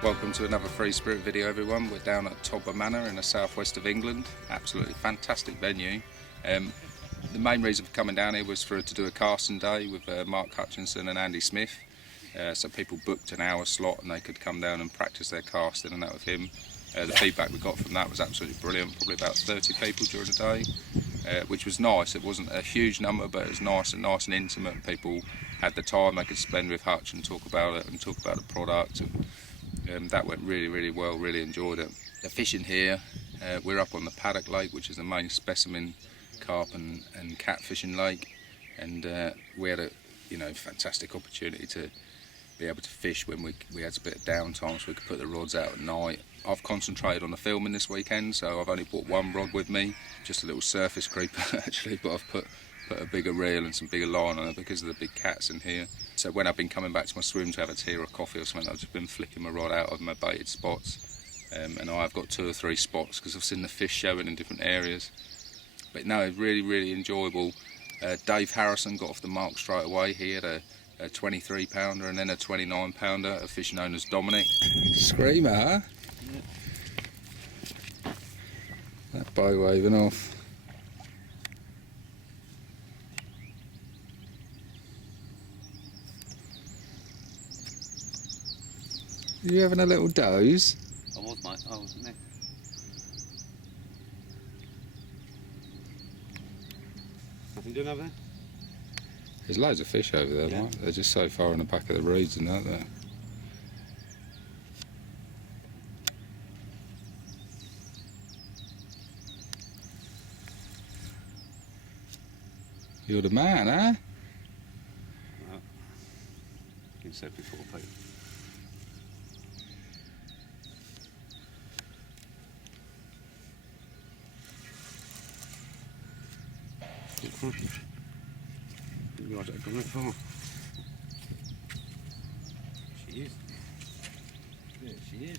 Welcome to another Free Spirit video, everyone. We're down at Todber Manor in the southwest of England. Absolutely fantastic venue. The main reason for coming down here was to do a casting day with Mark Hutchinson and Andy Smith. So people booked an hour slot and they could come down and practice their casting and that with him. The feedback we got from that was absolutely brilliant. Probably about 30 people during the day, which was nice. It wasn't a huge number, but it was nice and intimate. And people had the time they could spend with Hutch and talk about it and talk about the product. And that went really well. Really enjoyed it. The fishing here, we're up on the Paddock Lake, which is the main specimen carp and catfishing lake, and we had a fantastic opportunity to be able to fish when we had a bit of downtime, so we could put the rods out at night. I've concentrated on the filming this weekend, so I've only brought one rod with me, just a little surface creeper actually, but I've put a bigger reel and some bigger line on it because of the big cats in here. So when I've been coming back to my swim to have a tea or a coffee or something, I've just been flicking my rod out of my baited spots, and I've got 2 or 3 spots because I've seen the fish showing in different areas. But no, really enjoyable. Dave Harrison got off the mark straight away. He had a 23 pounder and then a 29 pounder, a fish known as Dominic. Screamer, huh? Yeah. That bow waving off. Are you having a little doze? I was, mate. I was, mate. Nothing doing over there? There's loads of fish over there, yeah. Mike. They're just so far in the back of the reeds and that there. You're the man, eh? Well, you said before, Pete. You guys have gone that far. She is. Yeah, she is.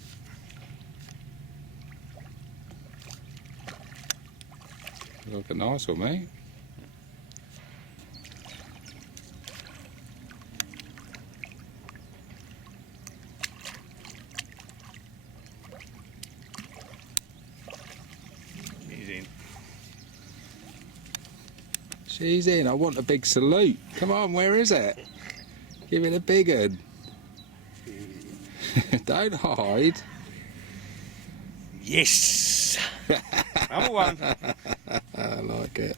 Look a nice one, mate. She's in. She's in. I want a big salute. Come on, where is it? Give it a big one. Don't hide. Yes! Number one. I like it.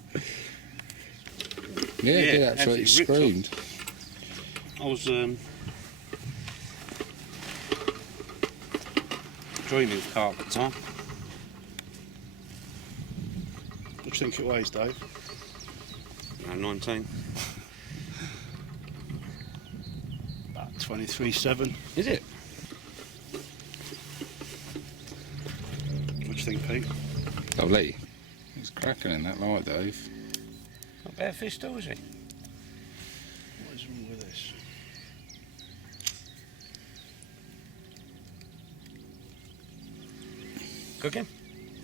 Yeah, it did absolutely screamed. I was dreaming of carp at the time. What do you think it weighs, Dave? 19. About 23.7. Is it? What do you think, Pete? Lovely. He's cracking in that light, Dave. Not bad fish still, is he? What is wrong with this? Cooking?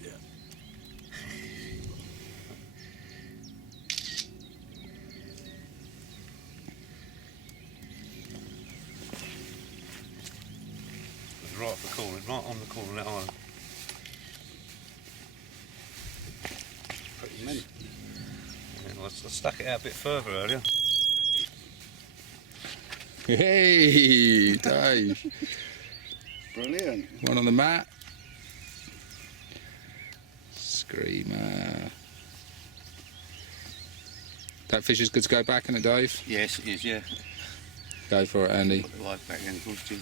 Yeah. It's right off the corner, right on the corner of that island. Pretty mint. Yeah, I stuck it out a bit further earlier. Hey, Dave. Brilliant. One on the mat. Screamer. That fish is good to go back in it, Dave? Yes, it is, yeah. Go for it, Andy. Put the light back in, of course, too.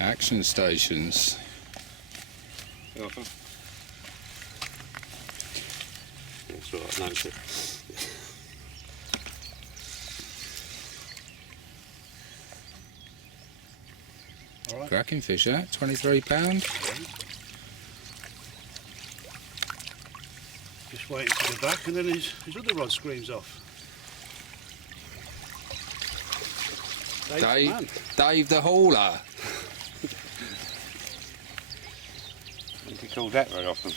Action stations. You're welcome. That's right, I noticed it. All right. Cracking fish, eh? 23 pounds. Just waiting for the back, and then his other rod screams off. Dave the hauler. You could call that very often.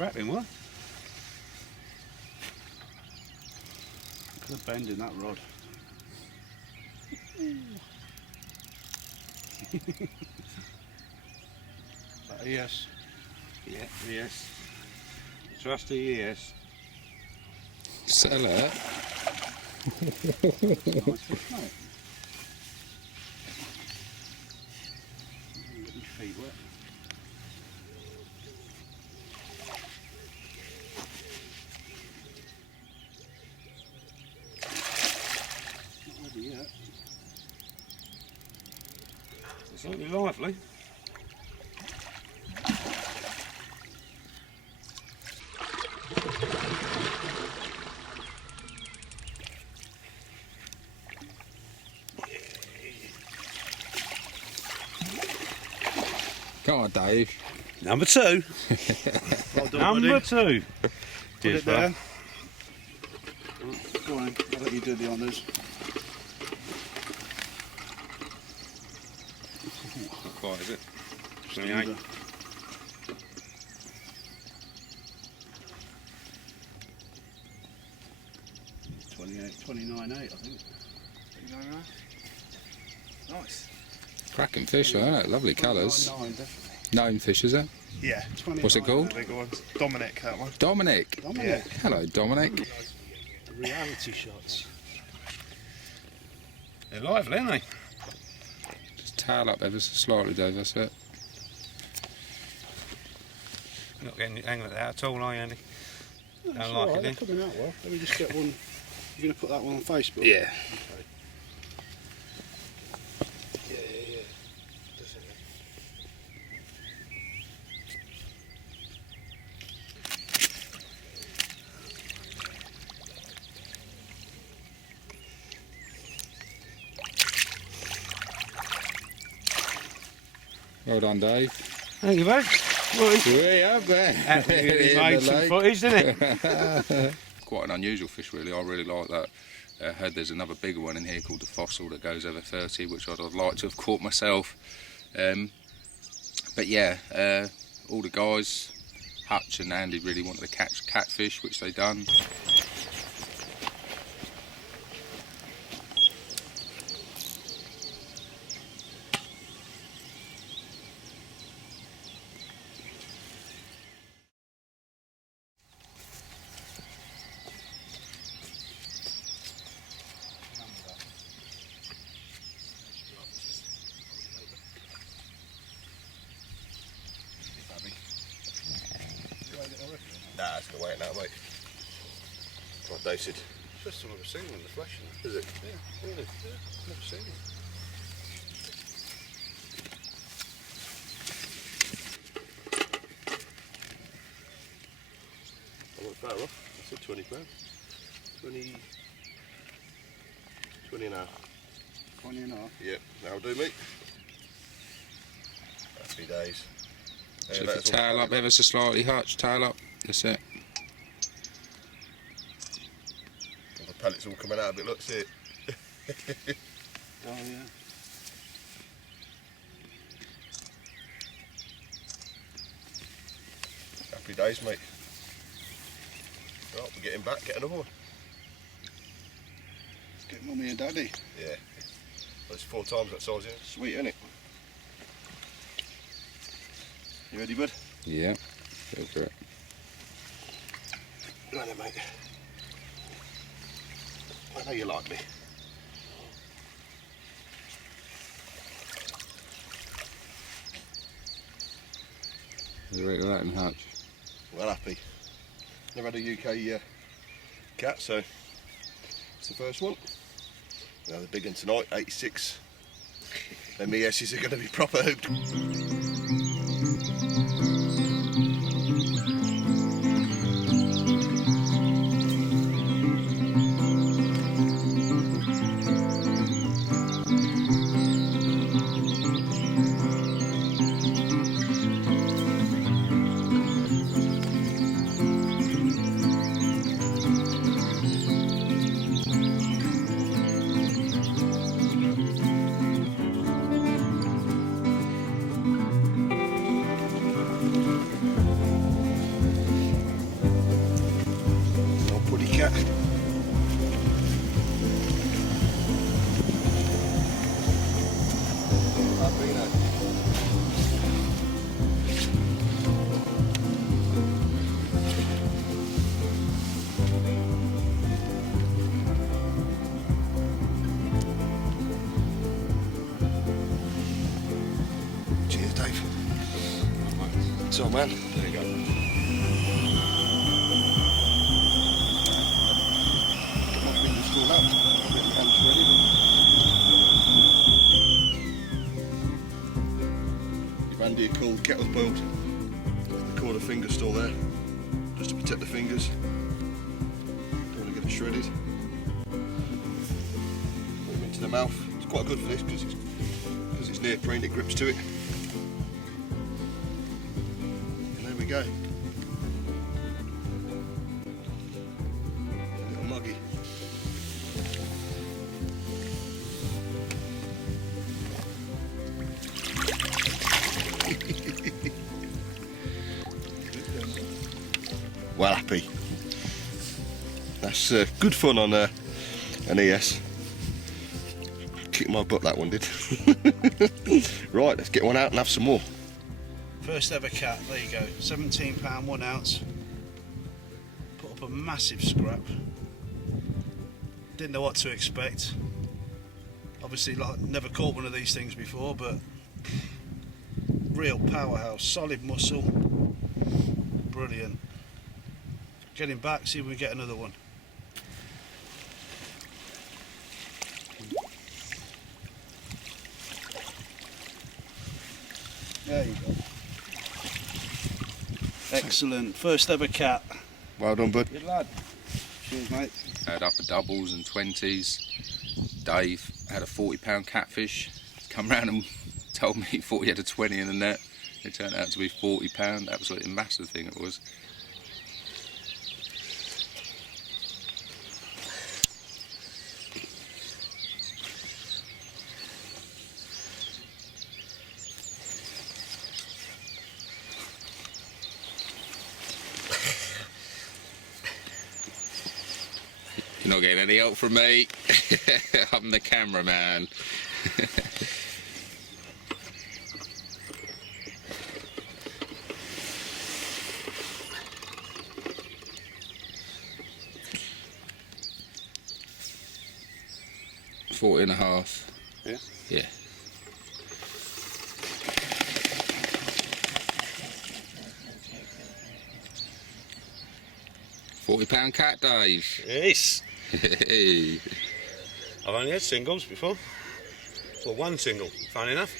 Scrapping what? Look at the bend in that rod. But yes. Yeah, yes. Trusty, yes. Sell it. Nice fish, mate. Get my feet wet. Not ready yet. It's certainly lively. Come on, Dave. Number 2. Well done, Number buddy. 2. Put Cheers, it there. bud. Go on, I'll let you do the honours. Not quite, is it? 28. 29.8, I think. Nice. Cracking fish, isn't it? Lovely colours. 29.9, definitely. Known fish, is it? Yeah, What's it called? the bigger ones. Dominic, that one. Dominic. Dominic. Hello, Dominic. The reality shots. They're lively, aren't they? Just tail up ever so slightly, Dave, that's it. You're not getting angry at that at all, are you, Andy? That's Don't all like right, it, they're then? coming out well. Let me just get one. You're going to put that one on Facebook? Yeah. Okay. Yeah. Well done, Dave. Thank you, mate. Well, Way up there. absolutely In made the some lake. footage, didn't it? Quite an unusual fish, really. I really like that. I heard there's another bigger one in here called the fossil that goes over 30, which I'd like to have caught myself. But yeah, all the guys, Hutch and Andy, really wanted to catch catfish, which they done. Nah, it's gonna wait now, mate. Quite dosed. First time I've ever seen one in the flesh. Is it? Yeah, really. Yeah, never seen it. I went far off. I said 20 pounds. 20 and a half. 20 and a half. Yep, that'll do, mate. Happy days. So let if us you all tail carry up on. ever so slightly, Hutch, tail up, that's it. The pellets all coming out of it, look, see it. Oh, yeah. Happy days, mate. Right, we're getting back, get another one. Let's get mummy and daddy. Yeah. Well, it's 4 times that size, yeah. Sweet, isn't it? You ready, bud? Yeah, go for it. Right then, mate. I know you like me. You ready for that and Hutch? Well, happy. Never had a UK cat, so it's the first one. Now the big one tonight, 86. Then me S's are going to be proper hooked. So man, there you go. Get my fingers still up. Get my hands ready. Give Andy a call, kettle's boiled. The quarter finger's still there, just to protect the fingers. Don't want to get it shredded. Put them into the mouth. It's quite good for this because it's neoprene, it grips to it. And there we go. A little muggy. Well happy. That's good fun on an ES. Kicked my butt that one did. Right, let's get one out and have some more. First ever cat, there you go. £17, 1 ounce. Put up a massive scrap. Didn't know what to expect. Obviously, like, never caught one of these things before, but real powerhouse, solid muscle. Brilliant. Get him back, see if we get another one. There you go. Excellent. First ever cat. Well done, bud. Good lad. Cheers, mate. Had upper doubles and 20s. Dave had a £40 catfish. Come round and told me he thought he had a 20 in the net. It turned out to be £40. Absolutely massive thing it was. You're not getting any help from me. I'm the cameraman. £40.5. Yeah? Yeah. £40 cat, Dave. Yes. Hey. I've only had singles before. Well, one single, funny enough.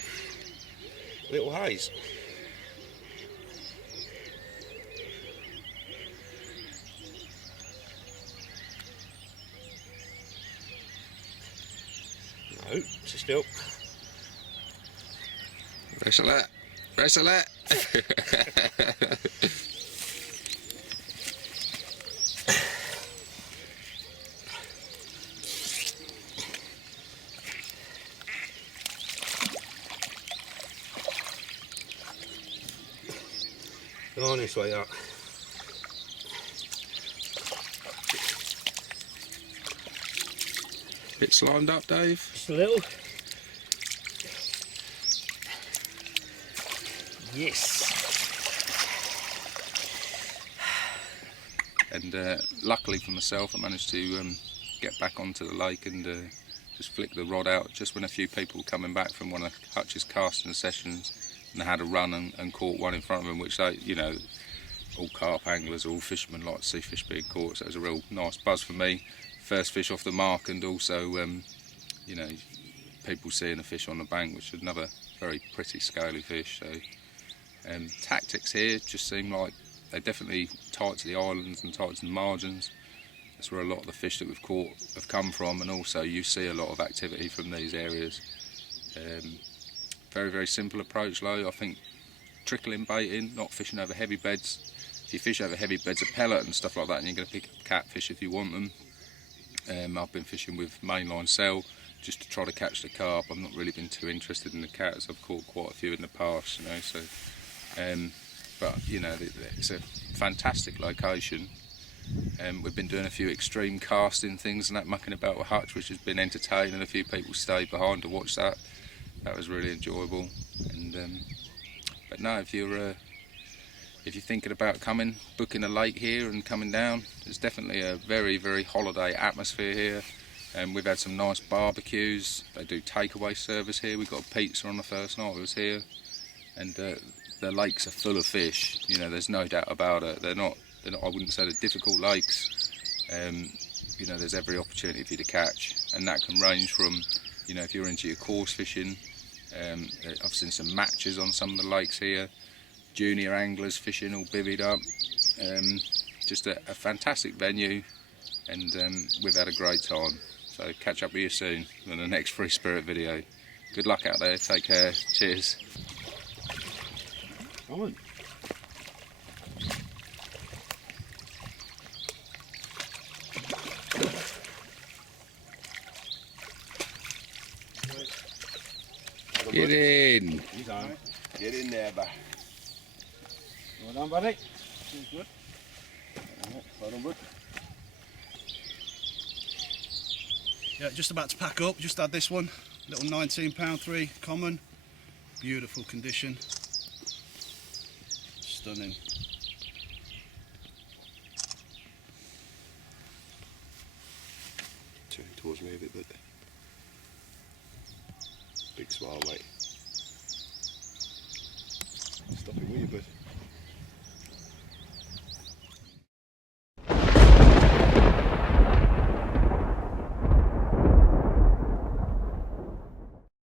Little haze. No, sit still. Wrestle it. Wrestle it. Come on this way up. Bit slimed up, Dave. Just a little. Yes. And luckily for myself, I managed to get back onto the lake and just flick the rod out just when a few people were coming back from one of Hutch's casting sessions, and they had a run and caught one in front of them, which they, you know, all carp anglers, all fishermen like to see fish being caught, so it was a real nice buzz for me. First fish off the mark, and also, you know, people seeing a fish on the bank, which is another very pretty scaly fish. So tactics here just seem like they're definitely tight to the islands and tight to the margins. That's where a lot of the fish that we've caught have come from, and also you see a lot of activity from these areas. Very, very simple approach, though. I think trickling baiting, not fishing over heavy beds. If you fish over heavy beds of pellet and stuff like that, and you're going to pick up catfish if you want them. I've been fishing with mainline cell just to try to catch the carp. I've not really been too interested in the cats. I've caught quite a few in the past, you know. So, but you know, it's a fantastic location. We've been doing a few extreme casting things and that, mucking about with Hutch, which has been entertaining. A few people stayed behind to watch that. That was really enjoyable. And but no, if you're thinking about coming, booking a lake here and coming down, there's definitely a very, very holiday atmosphere here. And we've had some nice barbecues. They do takeaway service here. We got a pizza on the first night we was here, and the lakes are full of fish. You know, there's no doubt about it. They're not. I wouldn't say they're difficult lakes. You know, there's every opportunity for you to catch, and that can range from, you know, if you're into your coarse fishing. I've seen some matches on some of the lakes here. Junior anglers fishing all bivvied up. Just a fantastic venue, and we've had a great time. So catch up with you soon in the next Free Spirit video. Good luck out there. Take care. Cheers. Come on. Get in. He's on. Get in there, bud. Well done, buddy. Good. Well done, bud. Yeah, just about to pack up. Just had this one, little 19-pound 3 common, beautiful condition, stunning. Turning towards me a bit, but big smile, mate.